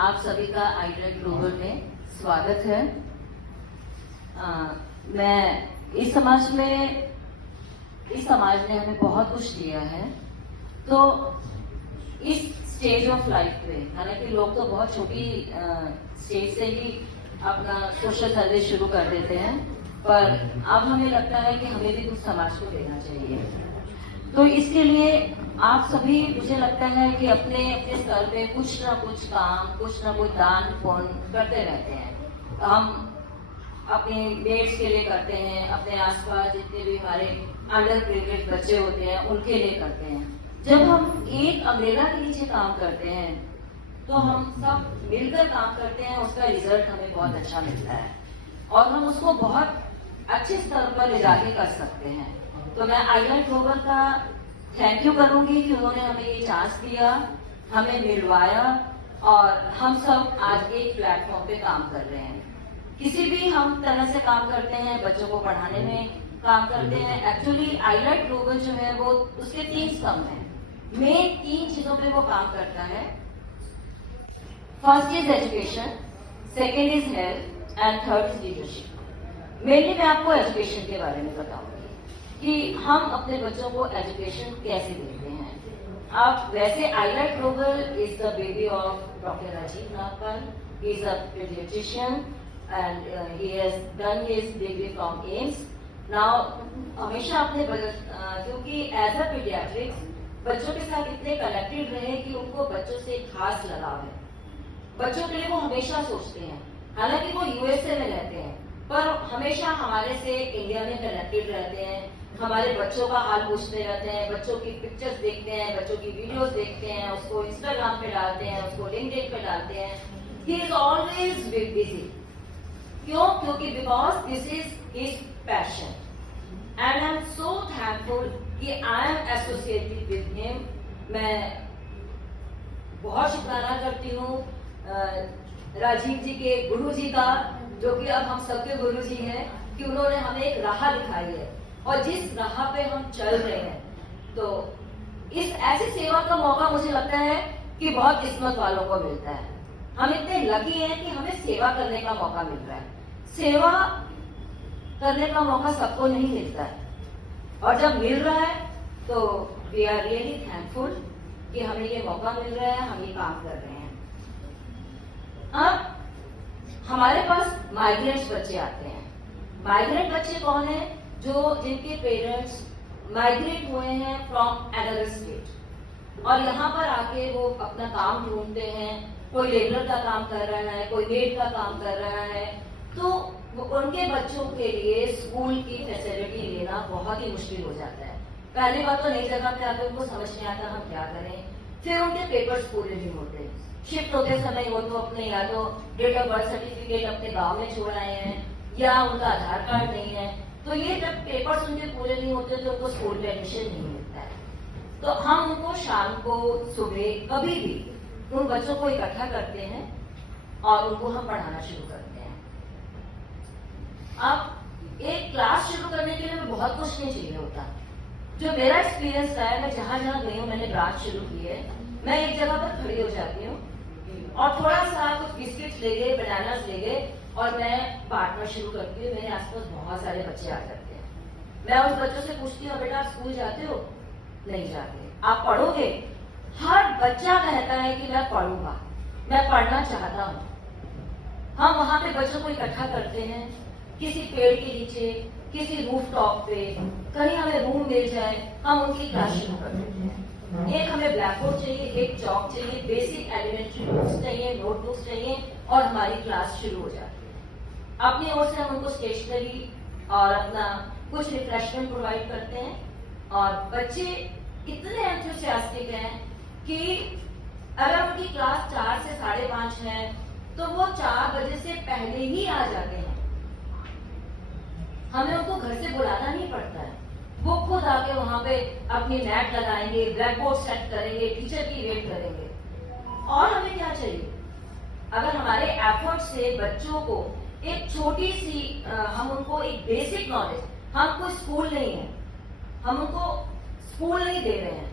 आप सभी का आइडियल ग्लोबल में स्वागत है। मैं इस समाज ने हमें बहुत कुछ दिया है। तो इस स्टेज ऑफ लाइफ पे, हालांकि लोग तो बहुत छोटी स्टेज से ही अपना सोशल सर्विस शुरू कर देते हैं, पर अब हमें लगता है कि हमें भी कुछ समाज को देना चाहिए। तो इसके लिए आप सभी, मुझे लगता है कि अपने अपने स्तर पे कुछ ना कुछ काम, कुछ ना कुछ दान पुण्य करते रहते हैं। हम अपने बेट्स के लिए करते हैं, अपने आसपास जितने भी हमारे अंडर प्रिविलेज बच्चे होते हैं उनके लिए करते हैं। जब हम एक अम्ब्रेला के नीचे काम करते हैं तो हम सब मिलकर काम करते हैं, उसका रिजल्ट हमें बहुत अच्छा मिलता है और हम उसको बहुत अच्छे स्तर पर ले जाके कर सकते हैं। तो मैं आइडियल ग्लोबल का थैंक यू करूंगी कि उन्होंने हमें ये चांस दिया, हमें मिलवाया और हम सब आज एक प्लेटफॉर्म पे काम कर रहे हैं। किसी भी हम तरह से काम करते हैं, बच्चों को पढ़ाने में काम करते हैं। एक्चुअली आइडियल ग्लोबल जो है वो उसके 3 स्तंभ हैं, मेन 3 चीजों पे वो काम करता है। First is education, second is health and third is leadership. Mainly मैं आपको एजुकेशन के बारे में बताऊंगी कि हम अपने बच्चों को एजुकेशन कैसे देते हैं। अब वैसे ideal global is the baby of doctor Rajiv Nagpal. He is a paediatrician and he has done his degree from AIIMS. Now हमेशा अपने क्योंकि एज अ पीडियाट्रिक्स बच्चों के साथ इतने कनेक्टेड रहे कि उनको बच्चों से खास लगाव है। बच्चों के लिए वो हमेशा सोचते हैं, हालांकि वो यूएसए में रहते हैं पर हमेशा हमारे से इंडिया में कनेक्टेड रहते हैं। हमारे बच्चों का हाल पूछते रहते हैं, बच्चों की पिक्चर्स देखते हैं, बच्चों की वीडियोस देखते हैं, उसको इंस्टाग्राम पे डालते हैं, उसको लिंक्डइन पे डालते हैं। He is always busy. क्यों? क्योंकि because this is his passion and I am so thankful कि I am associated with him. मैं बहुत शुक्राना करती हूँ राजीव जी के गुरु जी का, जो कि अब हम सबके गुरु जी हैं, कि उन्होंने हमें एक राह दिखाई है और जिस राह पे हम चल रहे हैं। तो इस ऐसी सेवा का मौका मुझे लगता है कि बहुत किस्मत वालों को मिलता है। हम इतने लकी हैं कि हमें सेवा करने का मौका मिल रहा है। सेवा करने का मौका सबको नहीं मिलता है और जब मिल रहा है तो वी आर रियली थैंकफुल कि हमें ये मौका मिल रहा है, हम ये काम कर रहे हैं। अब हमारे पास माइग्रेंट्स बच्चे आते हैं। माइग्रेंट बच्चे कौन है? जिनके पेरेंट्स माइग्रेट हुए हैं फ्रॉम अनदर स्टेट और यहाँ पर आके वो अपना काम ढूंढते हैं। कोई लेबर का काम कर रहा है, कोई मेड का काम कर रहा है। तो उनके बच्चों के लिए स्कूल की फैसिलिटी लेना बहुत ही मुश्किल हो जाता है। पहली बात तो नई जगह पे आके उनको समझ नहीं आता हम क्या करें। फिर उनके पेपर्स पूरे नहीं होते। शिफ्ट होते समय वो तो अपने या तो डेट ऑफ बर्थ सर्टिफिकेट अपने गांव में छोड़ आए हैं या उनका आधार कार्ड नहीं है। तो ये जब पेपर्स उनके पूरे नहीं होते तो उनको स्कूल में एडमिशन नहीं मिलता है। तो हम उनको शाम को, सुबह, कभी भी उन बच्चों को इकट्ठा करते हैं और उनको हम पढ़ाना शुरू करते हैं। अब एक क्लास शुरू करने के लिए बहुत कुछ नहीं चाहिए होता। जो मेरा एक्सपीरियंस रहा है, मैं जहां जहां गई हूँ, मैंने ब्रांच शुरू की है, मैं एक जगह पर खड़ी हो जाती हूँ और थोड़ा सा कुछ बिस्किट ले गए, बनानास ले गए और मैं बांटना शुरू करती हूँ। मेरे आसपास बहुत सारे बच्चे आ जाते हैं। मैं उस बच्चों से पूछती हूँ, बेटा आप स्कूल जाते हो? नहीं जाते। आप पढ़ोगे? हर बच्चा कहता है कि मैं पढ़ूंगा, मैं पढ़ना चाहता हूँ। हम वहां पे बच्चों को इकट्ठा करते हैं, किसी पेड़ के नीचे, किसी रूफ टॉप पे, कहीं हमें रूम मिल जाए, हम उनकी क्लास शुरू कर देते हैं। एक हमें ब्लैक बोर्ड चाहिए, एक चौक चाहिए, बेसिक एलिमेंट्री बुक्स चाहिए, नोटबुक्स चाहिए और हमारी क्लास शुरू हो जाती है। अपनी ओर से हम उनको स्टेशनरी और अपना कुछ रिफ्रेशमेंट प्रोवाइड करते हैं और बच्चे इतने एंथुसियास्टिक हैं कि अगर उनकी क्लास 4 से 5:30 है तो वो 4 बजे से पहले ही आ जाते हैं। हमें उनको घर से बुलाना नहीं पड़ता है। वो खुद आके वहां पे अपनी मैट लगाएंगे, ब्लैक बोर्ड सेट करेंगे, टीचर की वेट करेंगे। और हमें क्या चाहिए? अगर हमारे एफर्ट से बच्चों को एक छोटी सी हम उनको एक बेसिक नॉलेज, हम कोई स्कूल नहीं है, हम उनको स्कूल नहीं दे रहे हैं,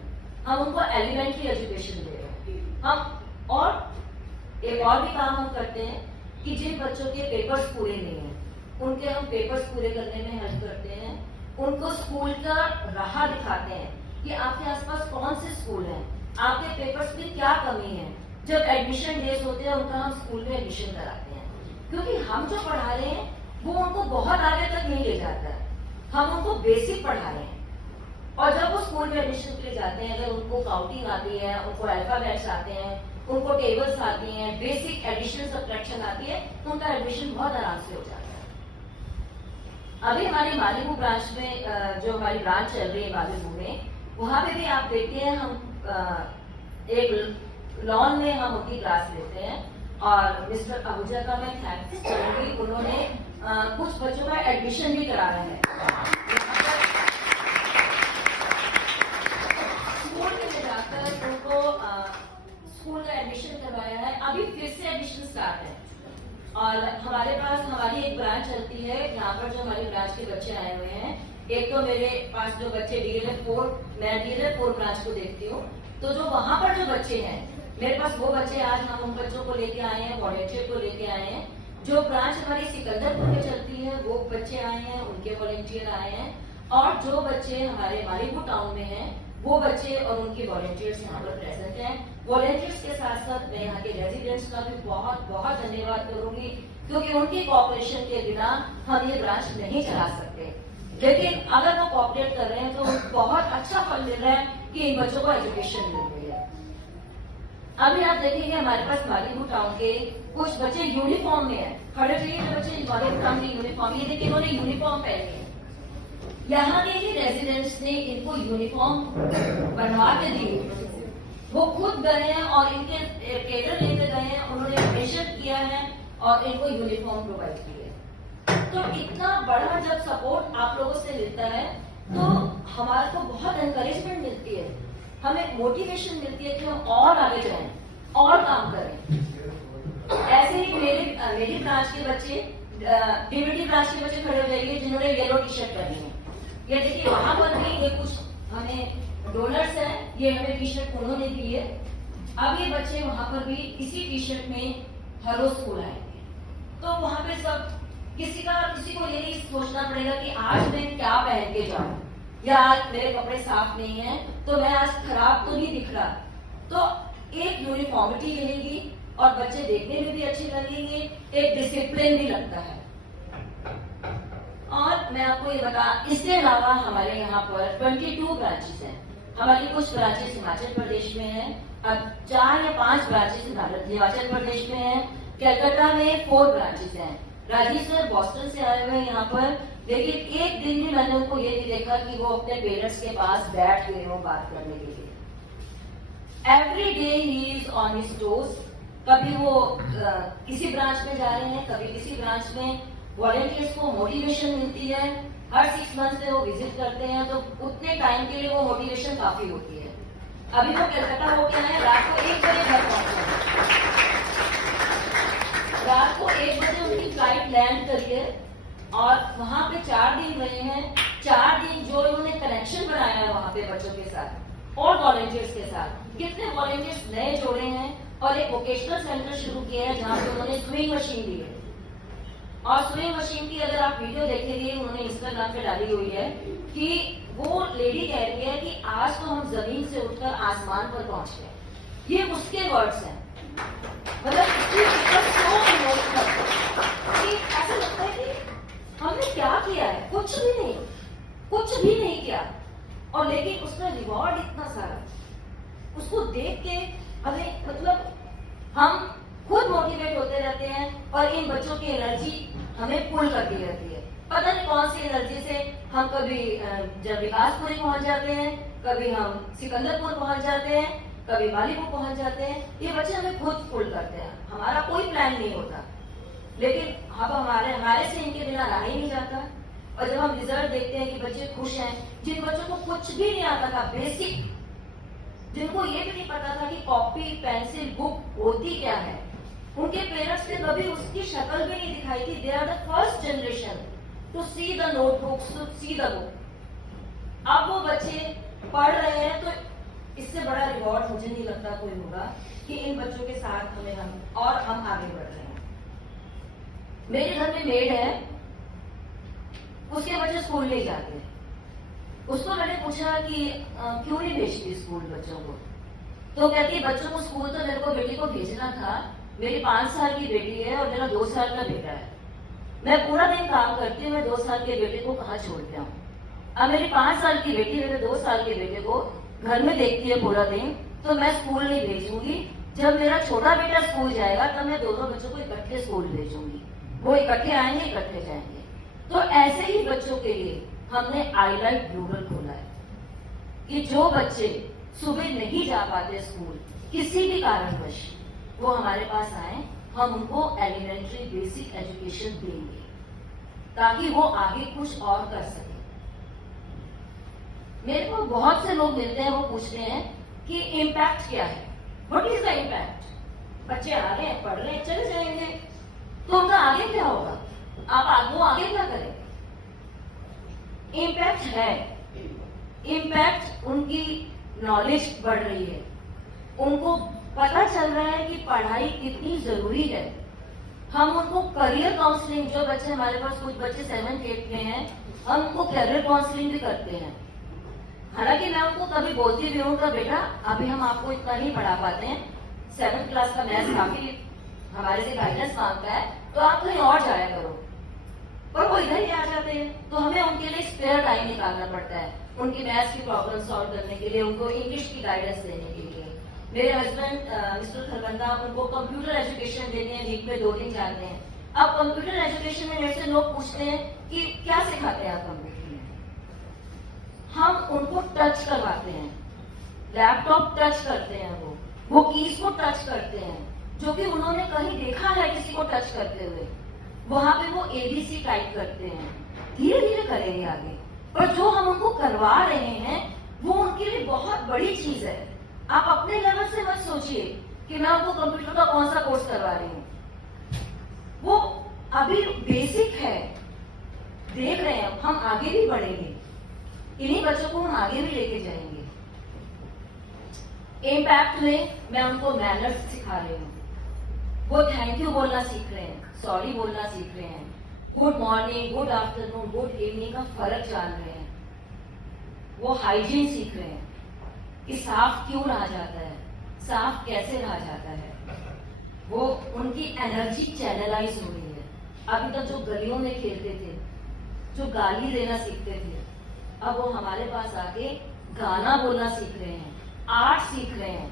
हम उनको एलिमेंट्री एजुकेशन दे रहे हैं। हम और एक और भी काम हम करते हैं कि जिन बच्चों के पेपर्स पूरे नहीं हैं, उनके हम पेपर्स पूरे करने में हेल्प करते हैं। उनको स्कूल का राह दिखाते हैं कि आपके आसपास कौन से स्कूल हैं, आपके पेपर्स में क्या कमी है। जब एडमिशन डेज होते हैं उनका हम स्कूल में एडमिशन कराते हैं, क्योंकि हम जो पढ़ा रहे हैं वो उनको बहुत आगे तक नहीं ले जाता है। हम उनको बेसिक पढ़ा रहे हैं और जब वो स्कूल में एडमिशन के लिए जाते हैं, अगर उनको काउंटिंग आती है, उनको अल्फाबेट्स आते हैं, उनको टेबल्स आती हैं, बेसिक एडिशन सब्ट्रैक्शन आती है, तो उनका एडमिशन बहुत आराम से हो जाता है। अभी हमारी मालीपुर ब्रांच में जो हमारी ब्रांच चल रही है मालीपुर में, वहां पे भी आप देखते हैं हम एक लॉन में हम उनकी क्लास लेते हैं और मिस्टर आहूजा का मैं थैंक्स करूंगी, उन्होंने कुछ बच्चों का एडमिशन भी कराया है। स्कूल में ले जाकर उनको स्कूल का एडमिशन करवाया है। अभी फिर से एडमिशन स्टार्ट है और हमारे पास हमारी एक ब्रांच चलती है, यहाँ पर जो हमारी ब्रांच के बच्चे आए हुए हैं, एक तो मेरे पास जो बच्चे DLF 4, मैं DLF 4 ब्रांच को देखती हूँ, तो जो वहां पर जो बच्चे हैं मेरे पास वो बच्चे आज हम उन बच्चों को लेके आए हैं, वॉलेंटियर को लेके आए हैं। जो ब्रांच हमारी सिकंदरपुर में चलती है वो बच्चे आए हैं, उनके वॉलेंटियर आए हैं, और जो बच्चे हमारे मालीपुर टाउन में हैं वो बच्चे और उनके वॉलेंटियर्स यहाँ पर प्रेजेंट हैं। वॉलेंटियर्स के साथ साथ मैं यहाँ के रेजिडेंट्स का भी बहुत बहुत धन्यवाद करूंगी, क्योंकि उनकी कोऑपरेशन के बिना हम ये ब्रांच नहीं चला सकते। लेकिन अगर वो कोऑपरेट कर रहे हैं तो बहुत अच्छा फल मिल रहा है कि इन बच्चों को एजुकेशन मिल रही है। अभी आप देखेंगे हमारे पास मालीपुर टाउन के कुछ बच्चे यूनिफॉर्म में है, खड़े रहिए जो बच्चे मालीपुर टाउन के यूनिफॉर्म, ये देखिए इन्होंने यूनिफॉर्म पहनी है। यहाँ के ही रेजिडेंट्स ने इनको यूनिफॉर्म बनवा के दी, वो खुद गए हैं और इनके टेलर लेके गए हैं, उन्होंने मेजर किया है और इनको यूनिफॉर्म प्रोवाइड की है। तो इतना बड़ा जब सपोर्ट आप लोगों से मिलता है तो हमारे को बहुत एनकरेजमेंट मिलती है, हमें मोटिवेशन मिलती है कि हम और आगे जाएं और काम करें। ऐसे ही मेरी ब्रांच के बच्चे, DBT ब्रांच के बच्चे खड़े हो जाइए जिन्होंने येलो टी शर्ट पहनी है। ये देखिए वहां पर भी ये कुछ हमें डोनर्स हैं, ये हमें टी शर्ट उन्होंने दी है। अब ये बच्चे वहां पर भी इसी टी शर्ट में हर रोज स्कूल आएंगे, तो वहां पे सब किसी को ये नहीं सोचना पड़ेगा कि आज मैं क्या पहन के जाऊं या आज मेरे कपड़े साफ नहीं है तो मैं आज खराब तो नहीं दिख रहा। तो एक यूनिफॉर्मिटी मिलेगी और बच्चे देखने में भी अच्छे लगेंगे, एक डिसिप्लिन भी लगता है। और मैं आपको ये बता, इसके अलावा हमारे यहाँ पर 22 ब्रांचेस हैं। हमारी कुछ ब्रांचेस हिमाचल प्रदेश में हैं, अब 4 या 5 ब्रांचेस हिमाचल प्रदेश में हैं, कलकत्ता में 4 ब्रांचेस हैं। राजीव सर बॉस्टन से आए हुए हैं यहाँ पर, लेकिन एक दिन भी मैंने उनको ये नहीं देखा कि वो अपने पेरेंट्स के पास बैठ गए हो बात करने के लिए। Every day he is on his toes. कभी वो किसी ब्रांच में जा रहे हैं, कभी किसी ब्रांच में। वॉलेंटियर्स को मोटिवेशन मिलती है, हर 6 मंथ से वो विजिट करते हैं, तो उतने टाइम के लिए वो मोटिवेशन काफी होती है। अभी वो कलकत्ता होके आए, रात को 1 बजे घर पहुंचे, रात को 1 बजे उनकी फ्लाइट लैंड करी है और वहां पे 4 दिन रहे हैं। 4 दिन जो उन्होंने कनेक्शन बनाया है वहां पे बच्चों के साथ और वॉलेंटियर्स के साथ, कितने वॉलेंटियर्स नए जोड़े हैं और एक वोकेशनल सेंटर शुरू किया है जहां पे उन्होंने स्विंग मशीन दी है। और स्विंग मशीन की अगर आप वीडियो देखेंगे, उन्होंने इंस्टाग्राम पे डाली हुई है कि वो लेडी कह रही है कि आज तो हम जमीन से उठकर आसमान पर पहुंच गए। ये उसके वर्ड्स हैं, मतलब ऐसा लगता है कि हमने क्या किया है, कुछ भी नहीं किया, और लेकिन उसका रिवॉर्ड इतना सारा, उसको देख के हमें मतलब हम खुद मोटिवेट होते रहते हैं और इन बच्चों की एनर्जी हमें पुल करती रहती है। पता नहीं कौन सी एनर्जी से हम कभी जब विकासपुरी पहुंच जाते हैं, कभी हम सिकंदरपुर पहुंच जाते हैं, कभी मालीपुर पहुंच जाते हैं। ये बच्चे हमें खुद पुल करते हैं, हमारा कोई प्लान नहीं होता, लेकिन अब हमारे से इनके बिना रहा ही नहीं जाता। और जब हम रिजल्ट देखते हैं कि बच्चे खुश हैं, जिन बच्चों को कुछ भी नहीं आता था बेसिक, जिनको ये भी नहीं पता था कि कॉपी पेंसिल बुक होती क्या है, उनके पेरेंट्स ने कभी उसकी शक्ल भी नहीं दिखाई थी। They are the first generation to see the notebooks, to see the book. अब वो बच्चे पढ़ रहे हैं तो इससे बड़ा रिवॉर्ड मुझे नहीं लगता कोई होगा कि इन बच्चों के साथ हम आगे बढ़ रहे हैं। मेरे घर में मेड है, उसके बच्चे स्कूल नहीं जाते। उसको मैंने पूछा कि क्यों नहीं भेजती स्कूल बच्चों को, तो कहती बच्चों को स्कूल तो मेरे को बेटी को भेजना था, मेरी 5 साल की बेटी है और मेरा 2 साल का बेटा है, मैं पूरा दिन काम करती हूँ, मैं 2 साल के बेटे को कहाँ छोड़ती हूँ। अब मेरी 5 साल की बेटी मेरे 2 साल के बेटे को घर में देखती है पूरा दिन, तो मैं स्कूल नहीं भेजूंगी। जब मेरा छोटा बेटा स्कूल जाएगा तब मैं दोनों बच्चों को इकट्ठे स्कूल भेजूंगी, वो इकट्ठे आएंगे इकट्ठे जाएंगे। तो ऐसे ही बच्चों के लिए हमने आईलाइट रूरल खोला है कि जो बच्चे सुबह नहीं जा पाते स्कूल किसी भी कारणवश, वो हमारे पास आए, हम उनको एलिमेंट्री बेसिक एजुकेशन देंगे ताकि वो आगे कुछ और कर सके। मेरे को बहुत से लोग मिलते हैं, वो पूछते हैं कि इम्पैक्ट क्या है, व्हाट इज द इम्पैक्ट। बच्चे आ रहे हैं, पढ़ रहे हैं, चले जाएंगे, तो उनका आगे क्या होगा, वो आगे क्या करेंगे। इम्पैक्ट है, इम्पैक्ट उनकी नॉलेज बढ़ रही है, उनको पता चल रहा है कि पढ़ाई कितनी जरूरी है। हम उनको करियर काउंसलिंग, जो बच्चे हमारे पास कुछ बच्चे 7th 8th में हैं, हम उनको करियर काउंसलिंग भी करते हैं। हालांकि मैं उनको कभी बोलती भी हूँ कि बेटा अभी हम आपको इतना ही पढ़ा पाते हैं, 7th क्लास का मैथ्स काफी हमारे से गाइडेंस मांगता है, तो आप कहीं और जाया करो, पर वो इधर ही आ जाते हैं। तो हमें उनके लिए स्पेयर टाइम निकालना पड़ता है, उनकी मैथ्स की प्रॉब्लम सॉल्व करने के लिए, उनको इंग्लिश की गाइडेंस देने के लिए। मेरे हस्बैंड मिस्टर खरबंदा, उनको कंप्यूटर एजुकेशन देते हैं, वीक में 2 दिन जाते हैं। अब कंप्यूटर एजुकेशन में मेरे से लोग पूछते हैं कि क्या सिखाते हैं आप कंप्यूटर में, हम उनको टच करवाते हैं, लैपटॉप टच करते हैं, वो कीज को टच करते हैं, जो कि उन्होंने कहीं देखा है किसी को टच करते हुए, वहां पे वो ABC टाइप करते हैं। धीरे धीरे करेंगे आगे, पर जो हम उनको करवा रहे हैं वो उनके लिए बहुत बड़ी चीज है। आप अपने लेवल से मत सोचिए कि मैं उनको कंप्यूटर का कौन सा कोर्स करवा रही हूँ, वो अभी बेसिक है, देख रहे हैं हम आगे भी बढ़ेंगे, इन्हीं बच्चों को हम आगे भी लेके जाएंगे। इम्पैक्ट में मैं उनको मैनर्स सिखा रही हूँ, वो थैंक यू बोलना सीख रहे हैं, सॉरी बोलना सीख रहे हैं, good morning, good afternoon, good evening का फर्क जान रहे हैं, वो हाइजीन सीख रहे हैं कि साफ क्यों रहा जाता है, साफ कैसे रहा जाता है, वो उनकी एनर्जी चैनलाइज हो रही है। अभी तक जो गलियों में खेलते थे, जो गाली देना सीखते थे, अब वो हमारे पास आके गाना बोलना सीख रहे हैं, आर्ट सीख रहे हैं।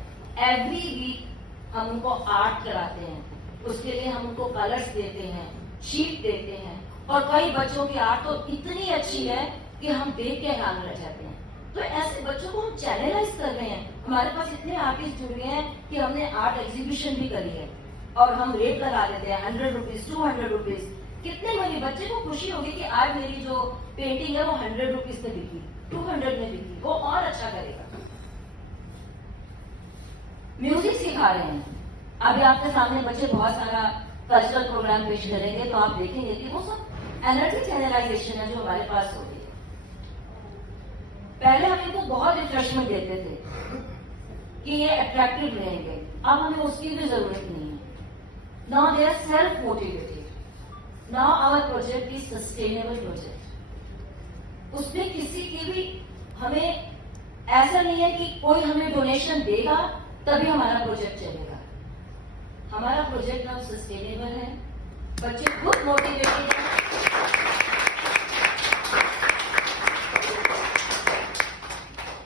एवरी वीक हम उनको आर्ट कराते हैं, उसके लिए हम उनको कलर्स देते हैं, शीट देते हैं, और कई बच्चों की आर्ट तो इतनी अच्छी है कि हम देख के हैरान रह जाते हैं। तो ऐसे बच्चों को हम चैनलाइज कर रहे हैं। हमारे पास इतने आर्टिस्ट जुड़ गए हैं कि हमने आर्ट एग्जीबिशन भी करी है और हम रेट लगा देते हैं 100 रुपीज, 200 रुपीज। कितने बड़ी बच्चे को खुशी होगी कि आज मेरी जो पेंटिंग है वो 100 रुपीज में बिकी, 200 में बिकी, वो और अच्छा करेगा। म्यूजिक सिखा रहे हैं, अभी आपके सामने बच्चे बहुत सारा कल्चरल प्रोग्राम पेश करेंगे, तो आप देखेंगे कि वो सब एनर्जी चैनलाइजेशन है जो हमारे पास हो रही है। पहले हम इनको बहुत रिफ्रेशमेंट देते थे कि ये अट्रैक्टिव रहेंगे, अब हमें उसकी भी जरूरत नहीं है। Now they are self motivated, now our project is sustainable project. उसमें किसी की भी हमें ऐसा नहीं है कि कोई हमें डोनेशन देगा तभी हमारा प्रोजेक्ट चलेगा। हमारा प्रोजेक्ट अब सस्टेनेबल है, बच्चे खुद मोटिवेटेड हैं।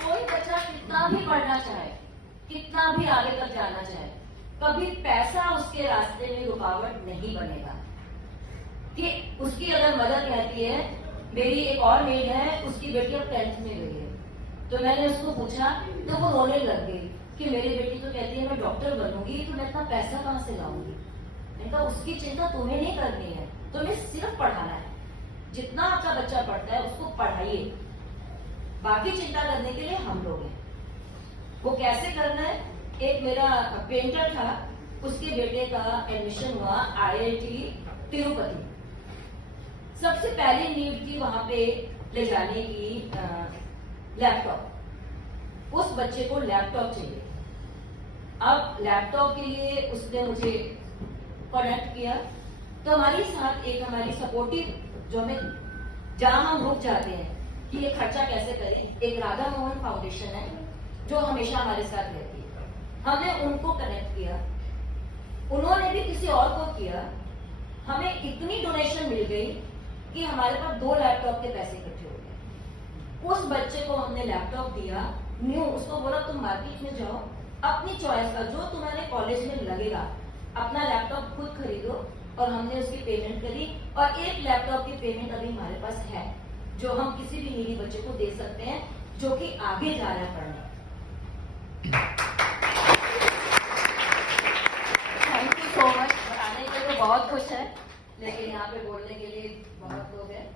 कोई बच्चा कितना भी पढ़ना चाहे, कितना भी आगे तक जाना चाहे, कभी पैसा उसके रास्ते में रुकावट नहीं बनेगा। कि उसकी अगर मदद रहती है, मेरी एक और मेड है, उसकी बेटी अब 10th में गई है, तो मैंने उसको पूछा तो वो रोने लग गई कि मेरी बेटी तो कहती है मैं डॉक्टर बनूंगी, तो मैं इतना पैसा कहां से लाऊंगी। मैंने कहा उसकी चिंता तुम्हें नहीं करनी है, तुम्हें सिर्फ पढ़ाना है। जितना आपका बच्चा पढ़ता है उसको पढ़ाइए, बाकी चिंता करने के लिए हम लोग हैं। वो कैसे करना है, एक मेरा पेंटर था, उसके बेटे का एडमिशन हुआ IIT तिरुपति। सबसे पहली नीड थी वहां पे ले जाने की लैपटॉप। उस बच्चे को लैपटॉप चाहिए। अब लैपटॉप के लिए उसने मुझे कनेक्ट किया, तो हमारे साथ एक हमारी सपोर्टिव, जो हमें जहां हम रुक जाते हैं कि ये खर्चा कैसे करें, एक राधा मोहन फाउंडेशन है जो हमेशा हमारे साथ रहती है। हमने उनको कनेक्ट किया, उन्होंने भी किसी और को किया, हमें इतनी डोनेशन मिल गई कि हमारे पास 2 लैपटॉप के पैसे इकट्ठे हो गए। उस बच्चे को हमने लैपटॉप दिया न्यू, उसको बोला तुम मार्केट में जाओ, अपनी चॉइस का जो तुम्हारे कॉलेज में लगेगा अपना लैपटॉप खुद खरीदो, और हमने उसकी पेमेंट करी। और एक लैपटॉप की पेमेंट अभी हमारे पास है जो हम किसी भी नीडी बच्चे को दे सकते हैं जो कि आगे जा रहा है पढ़ने। Thank you so much. बताने के लिए तो बहुत कुछ है, लेकिन यहाँ पे बोलने के लिए बहुत लोग हैं।